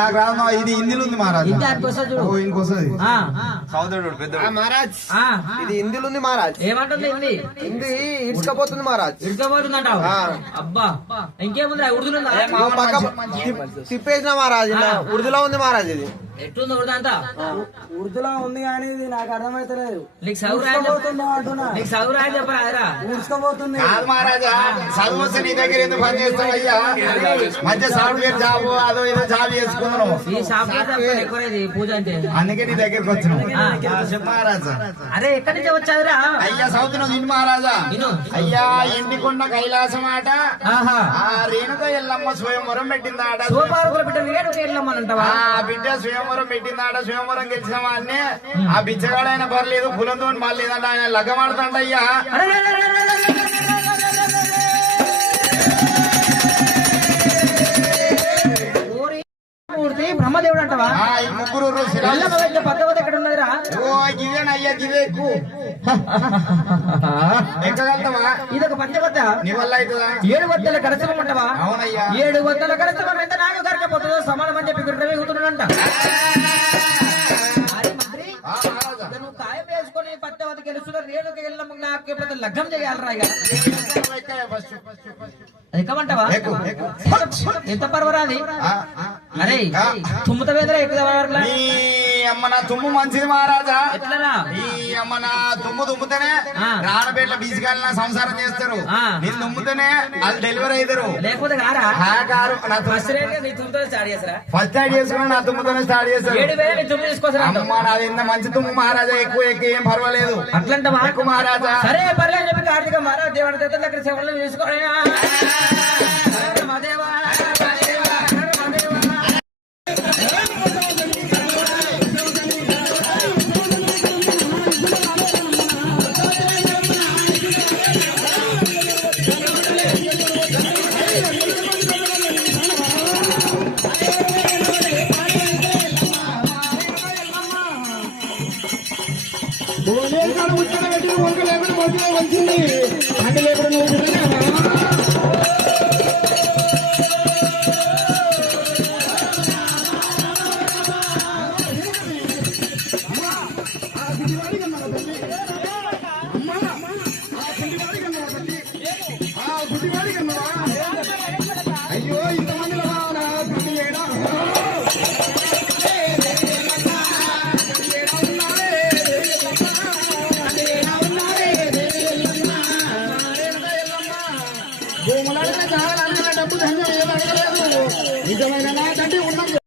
నాకు రాదు. ఇది హిందీలో ఉంది మహారాజ్. ఇంకొస్తుంది మహారాజ్. ఇది హిందీలో ఉంది మహారాజ్. ఏమంటుంది హిందీ? హిందీ ఇడ్చుకపోతుంది మహారాజ్. ఇడ్చుకపోతుందంటావు? అబ్బా ఇంకేముంది ఉర్దూలో తిప్పేసిన మహారాజ్. ఉర్దూలో ఉంది మహారాజ్. ఇది ఎట్లుంది ఉర్దూ అంతా? ఉర్దూలో ఉంది కానీ ఇది నాకు అర్థమైతలేదు. నీకు చదువు రాయ చెప్పరా? ఊడ్చుకోబోతుంది కాదు మహారాజా, చదువు వస్తే నీ దగ్గర ఎందుకు పని చేస్తావు అయ్యా? మంచి సాఫ్ట్వేర్ జాబ్ అదో ఏదో జాబ్ చేసుకున్నావు. ఈ సాఫ్ట్వేర్ ఎక్కువది పూజ అంటే, అందుకే నీ దగ్గరికి వచ్చినావు మహారాజా. అరే ఎక్కడి నుంచి వచ్చావురా? అయ్యా సౌతున్నా నిన్ను మహారాజా. అయ్యా ఎండికొండ కైలాసం ఆట ఆ రేణుక ఎల్లమ్మ స్వయంవరం పెట్టిందాట. ఎల్లమ్మనంటావా? ఆ బిడ్డ స్వయంవరం పెట్టిందాట. స్వయంవరం గెలిచిన వాడిని ఆ బిచ్చగాడైనా పర్లేదు, కులంతో పర్లేదంట. ఆయన లగ్గమాడుతాంట అయ్యా. బ్రహ్మదేవుడు అంటవా? ఈ ముగ్గురు పద్ధతి ఎక్కడ ఉన్నదిరా? ఓ గిదేనయ్యా, గిదే ఎక్కువ ఎక్కగలుగుతావా? ఇదొక పంచబద్ద నీ వల్ల అవుతుందా? 7 వద్దల కరచమం అంటవా? అవునయ్యా. 7 వద్దల కరచమం ఎంత నాకు కరకపోతుందో సమానం అని చెప్పి గుర్రమే కూతున్నాడంట. నువ్వు కాయం వేసుకొని పద్దవతి గెలుస్తున్న రేణుక ఎల్లమ్మ నాకు ఎప్పుడైతే లగ్గం చేయాలరా? ఎక్కమంటావా? ఎంత పర్వరాది? అరే తుమ్ముత వేదరా ఎక్కువ అమ్మ నా తుమ్ము మంచిది మహారాజా. ఎట్లరా? ఈ అమ్మ నా తుమ్ము తుమ్ముతేనే రాడబేట్ల బీసికాయలు సంసారం చేస్తారు. నేను తుమ్ముతేనే వాళ్ళు డెలివరీ అవుతారు. లేకపోతే కారా? ఫస్ట్ యాడ్ చేసుకుని నా తుమ్ముతోనే స్టార్ట్ చేస్తారు. 7,000 తుమ్ము తీసుకొస్తారు. అమ్మ నాది ఎంత మంచి తుమ్ము మహారాజా. ఎక్కువ ఏం పర్వాలేదు. అట్లంటే ఎక్కువ మహారాజా. సరే పర్లేదు చెప్పి కార్తీక మహారాజా దేవుడి దగ్గర సేవలు తీసుకో. వచ్చింది అంటే లేకుండా నువ్వు అయ్యో ఇంతమందిలో